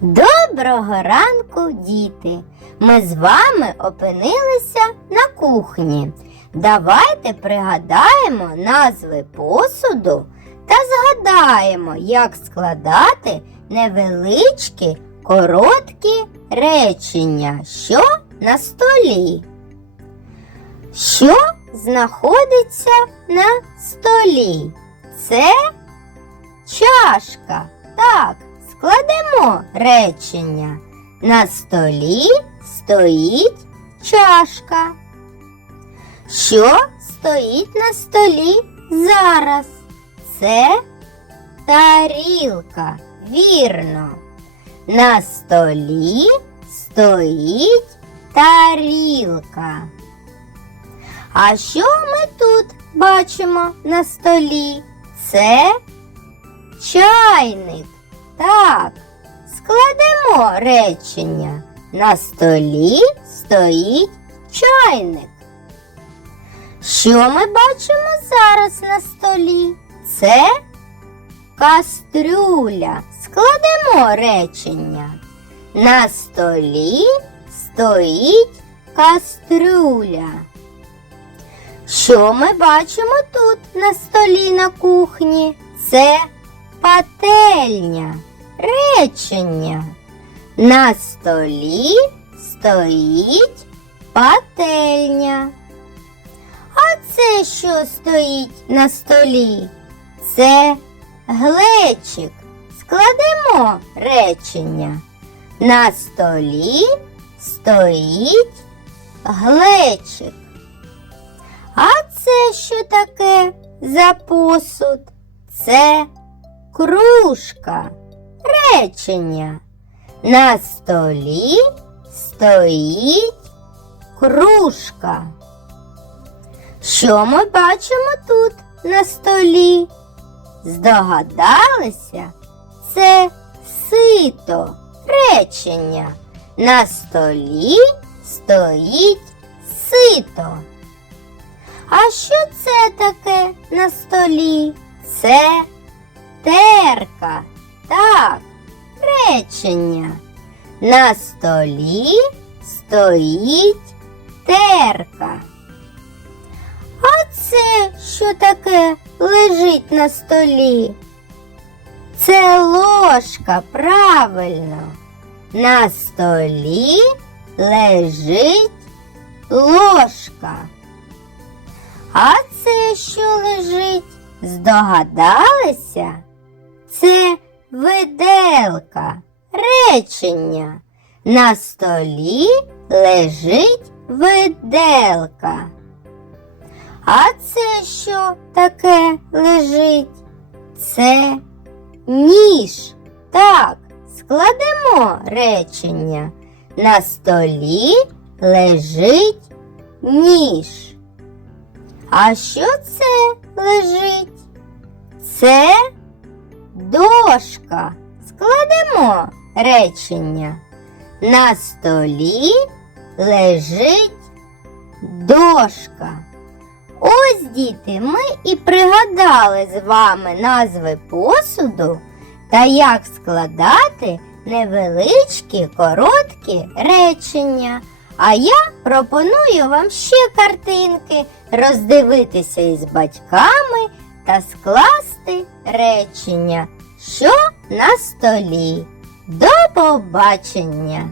Доброго ранку, діти! Ми з вами опинилися на кухні. Давайте пригадаємо назви посуду та згадаємо, як складати невеличкі короткі речення, що на столі. Що знаходиться на столі? Це чашка. Так, складемо речення. На столі стоїть чашка. Що стоїть на столі зараз? Це тарілка. Вірно. На столі стоїть тарілка. А що ми тут бачимо на столі? Це чайник. Так, складемо речення. На столі стоїть чайник. Що ми бачимо зараз на столі? Це кастрюля. Складемо речення. На столі стоїть кастрюля. Що ми бачимо тут на столі на кухні? Це пательня. Речення. На столі стоїть пательня. А це що стоїть на столі? Це глечик. Складемо речення. На столі стоїть глечик. А це що таке за посуд? Це кружка. Речення. На столі стоїть кружка. Що ми бачимо тут на столі? Здогадалися? Це сито. Речення. На столі стоїть сито. А що це таке на столі? Це терка. Так, речення. На столі стоїть терка. А це що таке лежить на столі? Це ложка, правильно. На столі лежить ложка. А це що лежить? Здогадалися? Це виделка. Речення. На столі лежить виделка. А це що таке лежить? Це ніж. Так, складемо речення. На столі лежить ніж. А що це лежить? Це дошка. Складемо речення. На столі лежить дошка. Ось, діти, ми і пригадали з вами назви посуду та як складати невеличкі короткі речення. А я пропоную вам ще картинки роздивитися із батьками та скласти речення, що на столі. До побачення!